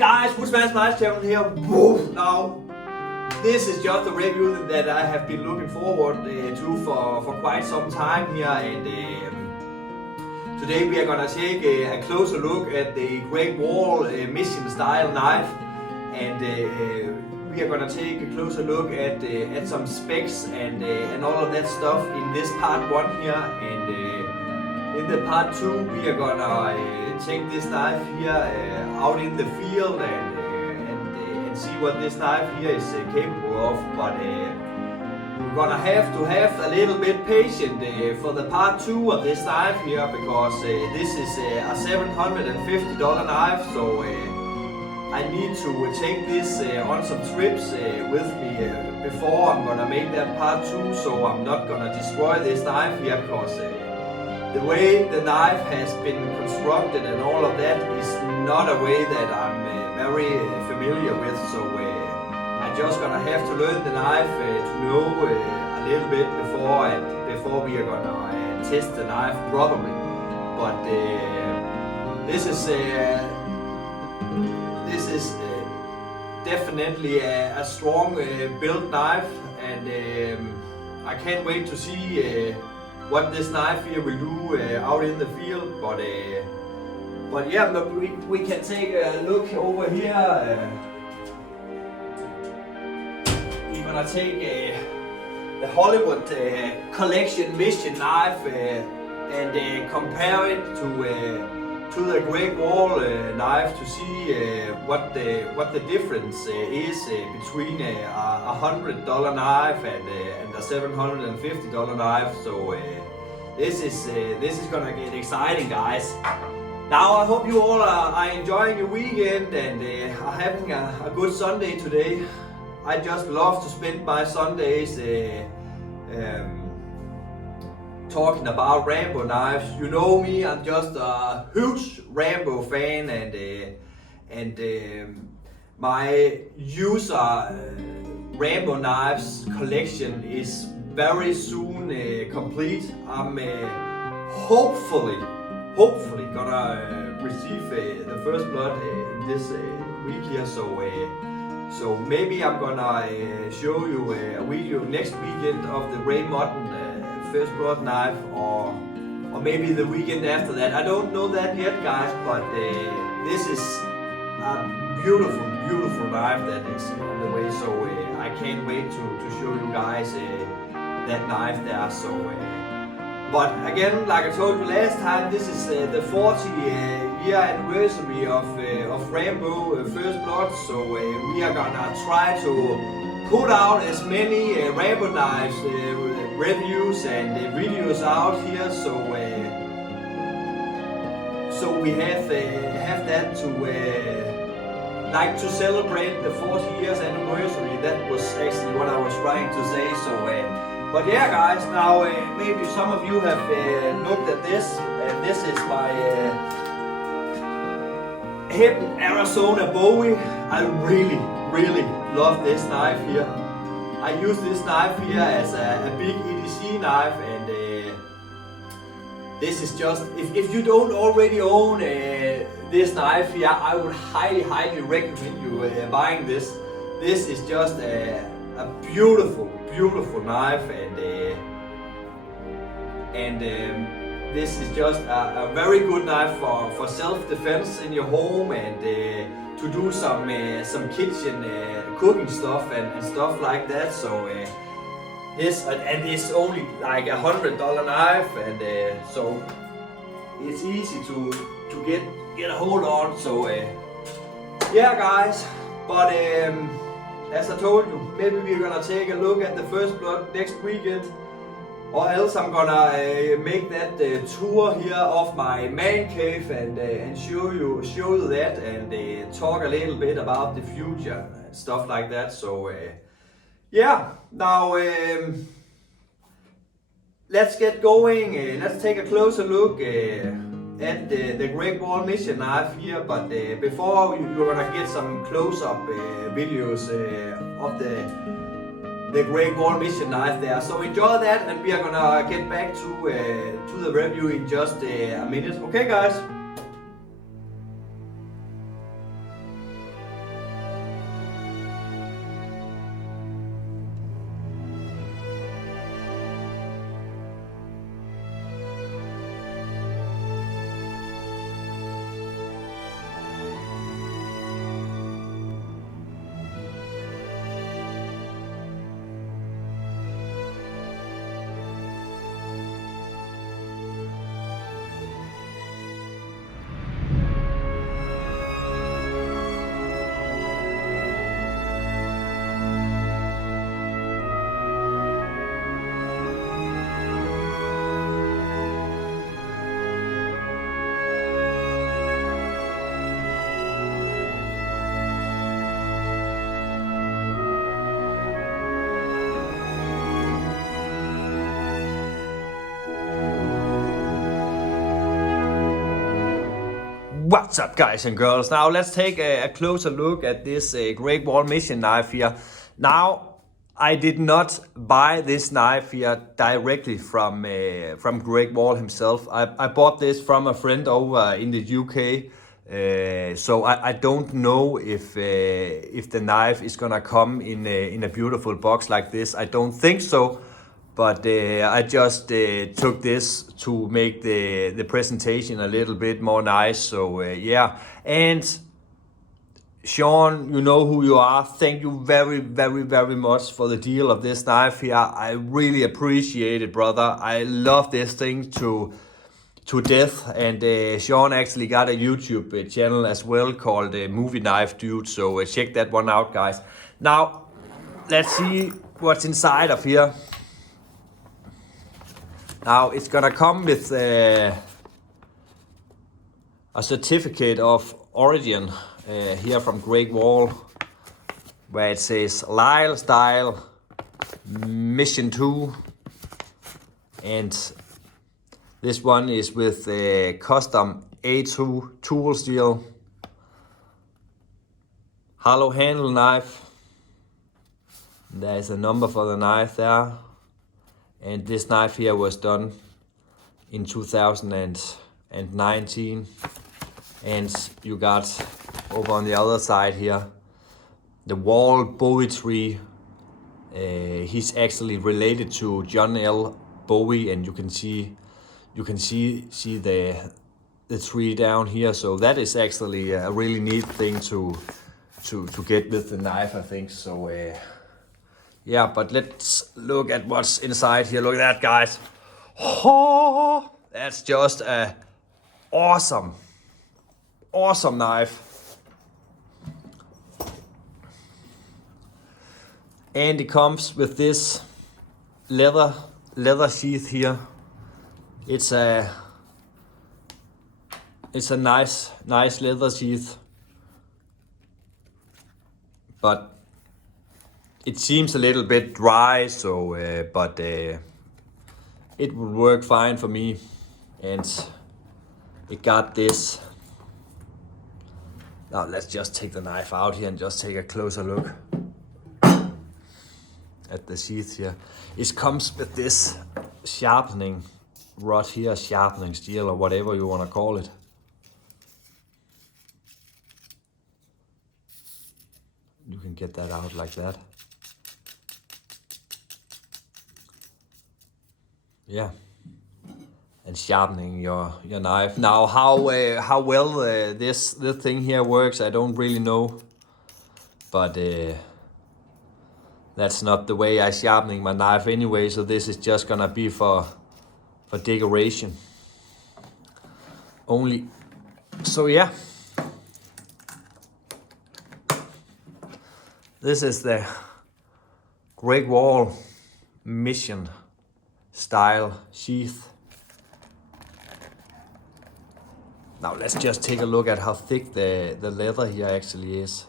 guys, Woodsman's Nice Channel here. Woo! Now, this is just a review that I have been looking forward to for quite some time here, and today we are gonna take a closer look at the Great Wall Mission style knife, and we are gonna take a closer look at some specs and all of that stuff in this part 1 here, and in the part 2 we are gonna take this knife here out in the field and see what this knife here is capable of. But we're gonna have to have a little bit patient for the part 2 of this knife here, because this is a $750 knife, so I need to take this on some trips with me before I'm gonna make that part 2, so I'm not gonna destroy this knife here, because the way the knife has been constructed and all of that is not a way that I'm very familiar with, so I'm just gonna have to learn the knife to know a little bit before we are gonna test the knife properly. But this is definitely a strong built knife, and I can't wait to see what this knife here will do out in the field. But yeah, we can take a look over here. We're gonna take the Hollywood Collection Mission knife and compare it to the Great Wall knife to see what the difference is between a $100 knife and a $750 knife. So this is gonna get exciting, guys. Now I hope you all are enjoying your weekend and are having a good Sunday today. I just love to spend my Sundays talking about Rambo knives. You know me, I'm just a huge Rambo fan, and my user Rambo knives collection is very soon complete. I'm hopefully gonna receive the first blood in this week here, so maybe I'm gonna show you a video next weekend of the Ray Mutton first blood knife, or maybe the weekend after that. I don't know that yet, guys, but this is a beautiful knife that is on the way, so I can't wait to show you guys that knife there. So but again, like I told you last time, this is the 40-year anniversary of Rambo First Blood, so we are gonna try to put out as many Rambo knives reviews and videos out here, so we have that to like to celebrate the 40 years anniversary. That was actually what I was trying to say. So but yeah, guys, now maybe some of you have looked at this, and this is my hidden Arizona Bowie. I really love this knife here. I use this knife here as a big EDC knife, and this is just, if you don't already own this knife here, I would highly recommend you buying this. This is just a beautiful knife, and this is just a very good knife for self-defense in your home, and to do some kitchen cooking stuff and stuff like that. So and it's only like a $100 knife, and so it's easy to get a hold on. So yeah, guys, but as I told you, maybe we're gonna take a look at the first blood next weekend, or else I'm gonna make that tour here of my man cave and show you that, and talk a little bit about the future and stuff like that. So yeah, now let's get going. Let's take a closer look at the Great Wall Mission knife here, but before you're gonna get some close-up videos of the Great Wall Mission knife there. So enjoy that, and we are gonna get back to the review in just a minute. Okay, guys? What's up, guys and girls? Now let's take a closer look at this Great Wall Mission knife here. Now, I did not buy this knife here directly from Great Wall himself. I bought this from a friend over in the UK. So I don't know if the knife is gonna come in a beautiful box like this. I don't think so. But I just took this to make the presentation a little bit more nice. So yeah, and Sean, you know who you are. Thank you very, very, very much for the deal of this knife here. I really appreciate it, brother. I love this thing to death. And Sean actually got a YouTube channel as well called Movie Knife Dude. So check that one out, guys. Now, let's see what's inside of here. Now it's gonna come with a certificate of origin here from Great Wall, where it says Lyle Style Mission 2, and this one is with a custom A2 tool steel, hollow handle knife. There is a number for the knife there. And this knife here was done in 2019. And you got over on the other side here, the wall Bowie tree. He's actually related to John L. Bowie, and you can see the tree down here. So that is actually a really neat thing to get with the knife, I think. So yeah, but let's look at what's inside here. Look at that, guys. Oh, that's just a awesome knife. And it comes with this leather sheath here. It's a nice leather sheath, but it seems a little bit dry, so but it would work fine for me. And it got this. Now let's just take the knife out here and just take a closer look at the sheath here. It comes with this sharpening rod here, sharpening steel, or whatever you want to call it. You can get that out like that. Yeah, and sharpening your knife. Now, how well this thing here works, I don't really know, but that's not the way I sharpening my knife anyway. So this is just gonna be for decoration only. So yeah, this is the Great Wall Mission style sheath. Now let's just take a look at how thick the leather here actually is.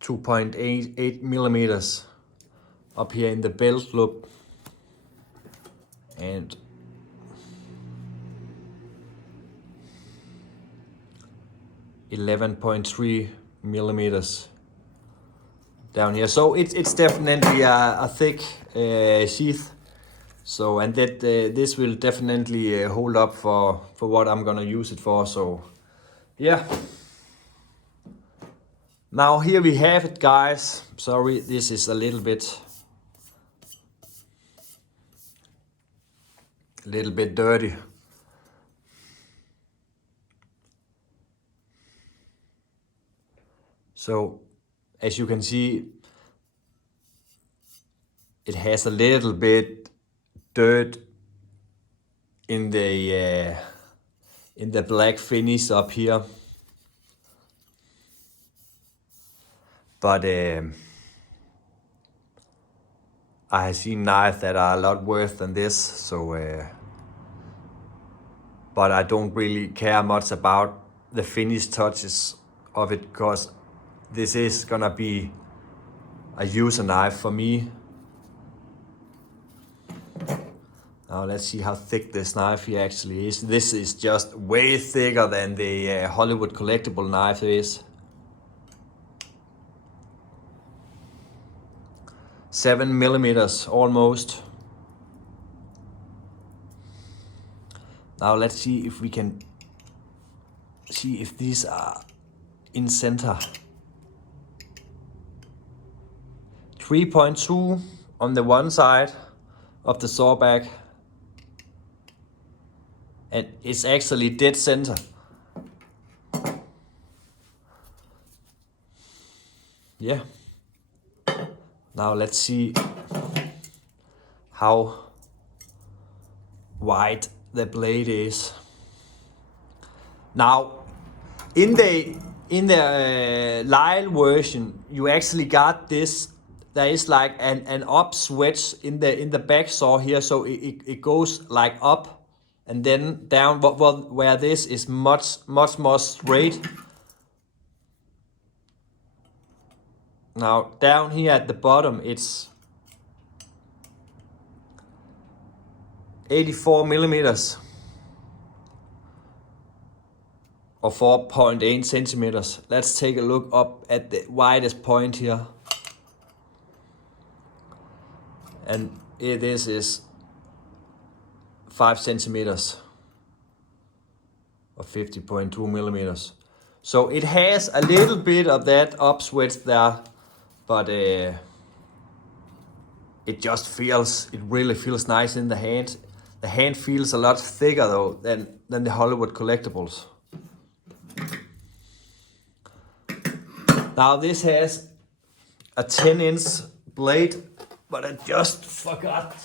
.88 millimeters up here in the belt loop, and .3 millimeters down here. So it's definitely a thick sheath. So, and that this will definitely hold up for what I'm gonna use it for. So yeah. Now here we have it, guys. Sorry, this is a little bit dirty. So, as you can see, it has a little bit dirt in the black finish up here. But I have seen knives that are a lot worse than this, so but I don't really care much about the finish touches of it, because this is gonna be a user knife for me. Now let's see how thick this knife here actually is. This is just way thicker than the Hollywood collectible knife is. 7 millimeters almost. Now let's see if we can see if these are in center. 3.2 on the one side of the saw back, and it's actually dead center. Yeah. Now let's see how wide the blade is. Now, in the Lyle version, you actually got this. There is like an up switch in the back saw here, so it goes like up and then down. But where this is much more straight. Now down here at the bottom, it's 84 millimeters or 4.8 centimeters. Let's take a look up at the widest point here. And this is 5 centimeters or 50.2 millimeters. So it has a little bit of that up switch there, but it really feels nice in the hand. The hand feels a lot thicker though than the Hollywood collectibles. Now this has a 10-inch blade, but I just forgot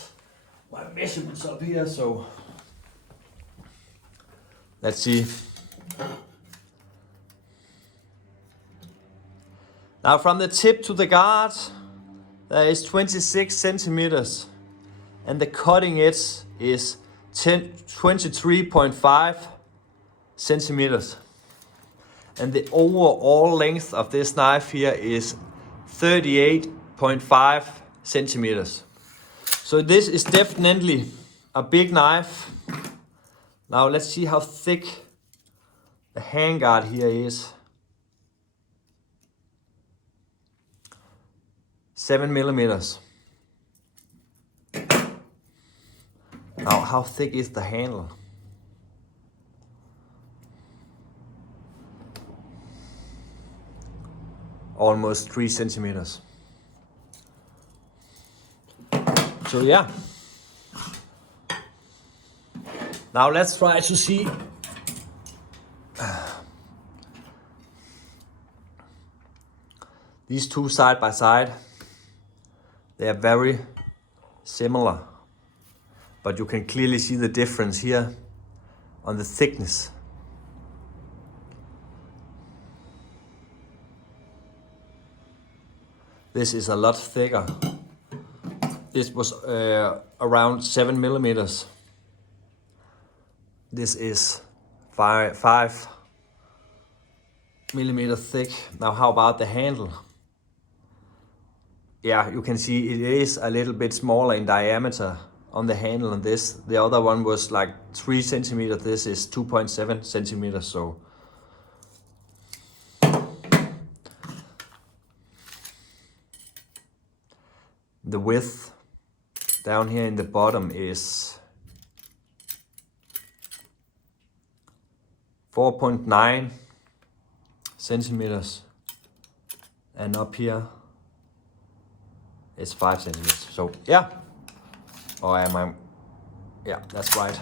my measurements up here, so let's see. Now from the tip to the guard, there is 26 centimeters, and the cutting edge is 23.5 centimeters. And the overall length of this knife here is 38.5 centimeters. So this is definitely a big knife. Now let's see how thick the handguard here is. 7 millimeters. Now how thick is the handle? Almost 3 centimeters. So yeah. Now let's try to see these two side by side. They are very similar, but you can clearly see the difference here on the thickness. This is a lot thicker. This was around 7 millimeters. This is 5 millimeter thick. Now how about the handle? Yeah, you can see it is a little bit smaller in diameter on the handle on this. The other one was like 3 centimeters. This is 2.7 centimeters. So the width down here in the bottom is 4.9 centimeters, and up here it's 5 centimeters. So yeah, or am I? Yeah, that's right.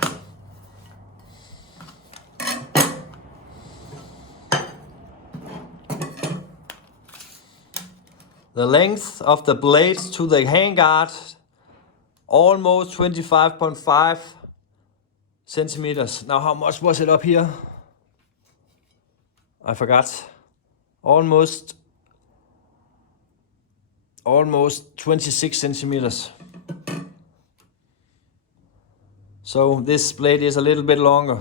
The length of the blades to the handguard, almost 25.5 centimeters. Now how much was it up here? I forgot. Almost 26 centimeters. So this blade is a little bit longer,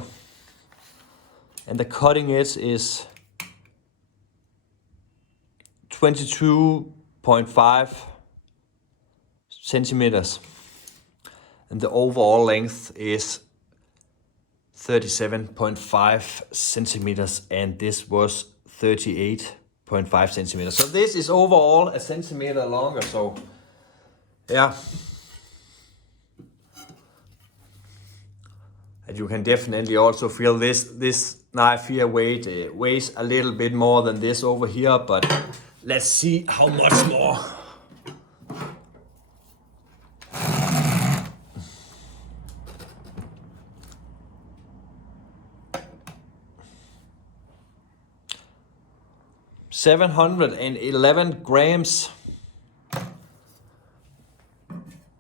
and the cutting edge is 22.5 37.5 centimeters. And the overall length is 37.5 centimeters, and this was 38.5 centimeters. So this is overall a centimeter longer, so yeah. And you can definitely also feel this knife here weighs a little bit more than this over here, but let's see how much more. $711 grams.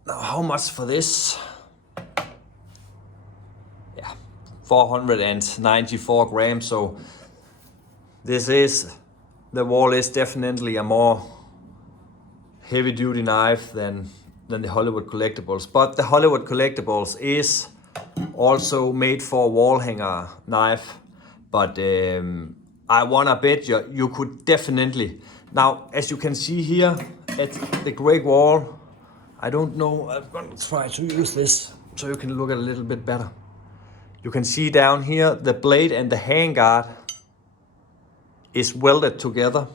Now how much for this? 494 grams, so the wall is definitely a more heavy duty knife than the Hollywood Collectibles. But the Hollywood Collectibles is also made for a wall hanger knife. But I wanna bet you could definitely, now as you can see here at the Great Wall, I don't know, I'm gonna try to use this so you can look at it a little bit better. You can see down here, the blade and the handguard is welded together.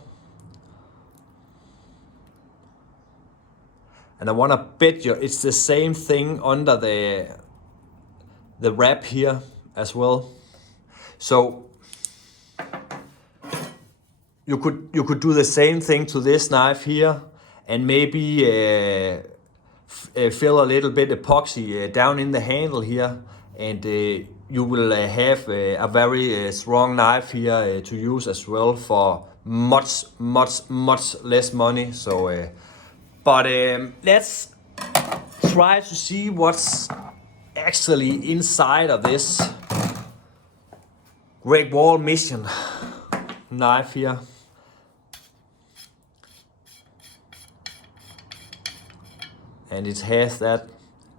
And I wanna bet you it's the same thing under the wrap here as well. So you could do the same thing to this knife here, and maybe fill a little bit epoxy down in the handle here, and you will have a very strong knife here to use as well for much less money. So, but let's try to see what's actually inside of this Great Wall Mission knife here. And it has that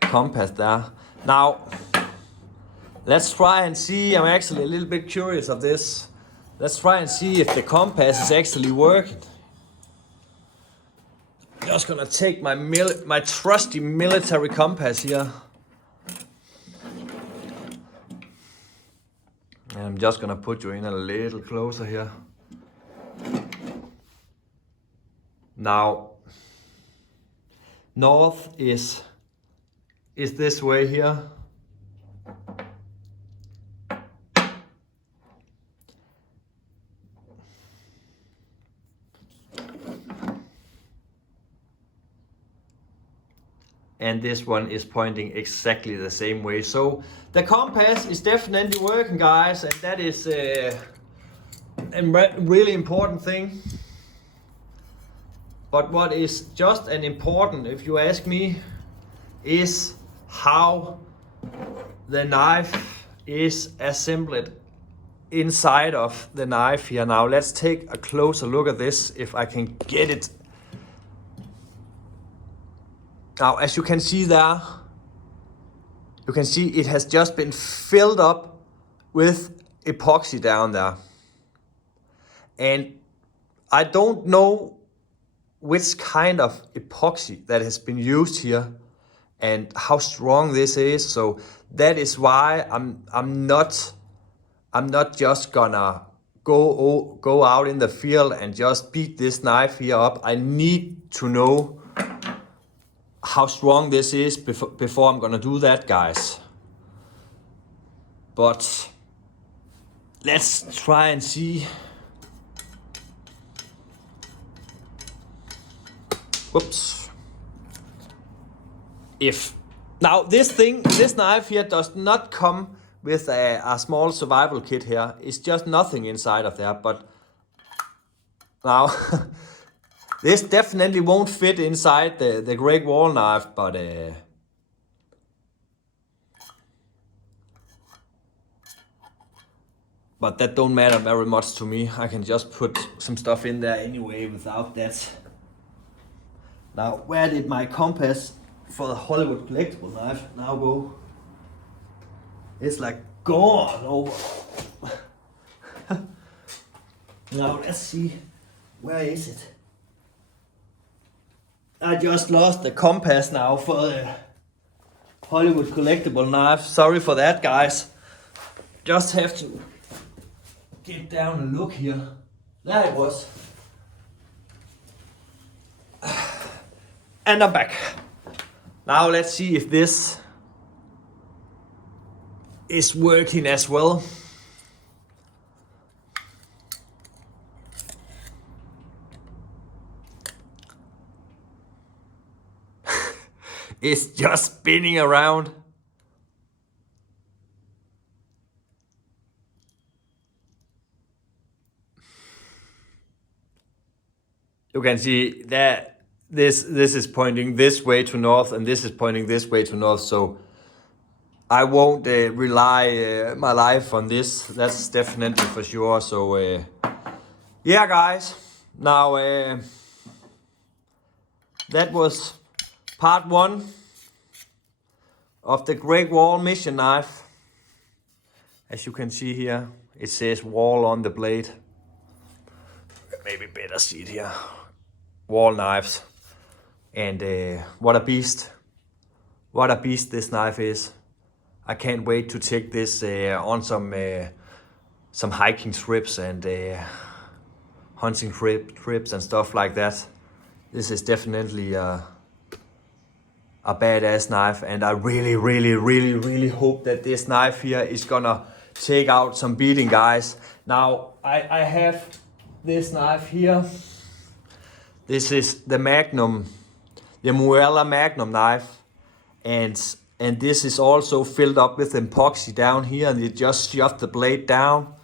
compass there. Now, let's try and see, I'm actually a little bit curious of this. Let's try and see if the compass is actually working. I'm just gonna take my trusty military compass here. And I'm just gonna put you in a little closer here. Now, north is this way here. And this one is pointing exactly the same way. So the compass is definitely working, guys, and that is a really important thing. But what is just as important, if you ask me, is how the knife is assembled inside of the knife here. Now let's take a closer look at this, if I can get it. Now, as you can see there, you can see it has just been filled up with epoxy down there. And I don't know which kind of epoxy that has been used here and how strong this is. So that is why I'm not just gonna go out in the field and just beat this knife here up. I need to know how strong this is before I'm gonna do that, guys. But let's try and see. Whoops. Now this knife here does not come with a small survival kit here. It's just nothing inside of there, but now this definitely won't fit inside the Great Wall knife, but that don't matter very much to me. I can just put some stuff in there anyway without that. Now, where did my compass for the Hollywood Collectible knife now go? It's like gone over. Now let's see, where is it? I just lost the compass now for the Hollywood collectible knife. Sorry for that, guys. Just have to get down and look here. There it was. And I'm back. Now let's see if this is working as well. It's just spinning around. You can see that this is pointing this way to north and this is pointing this way to north, so I won't rely my life on this. That's definitely for sure. So yeah, guys, now that was part 1 of the Great Wall Mission knife. As you can see here, it says wall on the blade. Maybe better see it here. Wall knives. And what a beast. What a beast this knife is. I can't wait to take this on some hiking trips and hunting trips and stuff like that. This is definitely a badass knife, and I really hope that this knife here is gonna take out some beating, guys. Now I have this knife here. This is the Magnum, the Muella Magnum knife, and this is also filled up with epoxy down here, and it just shoved the blade down.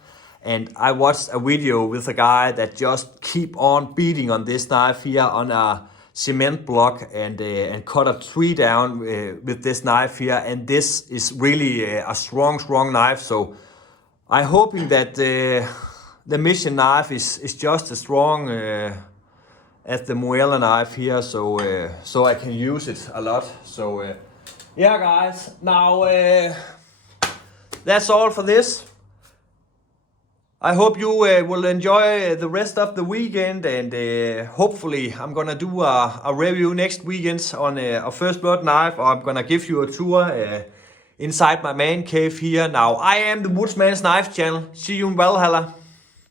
And I watched a video with a guy that just keep on beating on this knife here on a cement block and cut a tree down with this knife here. And this is really a strong knife. So I'm hoping that the Mission knife is just as strong as the Muella knife here, so I can use it a lot. So yeah, guys, now that's all for this. I hope you will enjoy the rest of the weekend, and hopefully I'm gonna do a review next weekend on a First Blood knife, or I'm gonna give you a tour inside my man cave here. Now, I am the Woodsman's Knife channel. See you in Valhalla.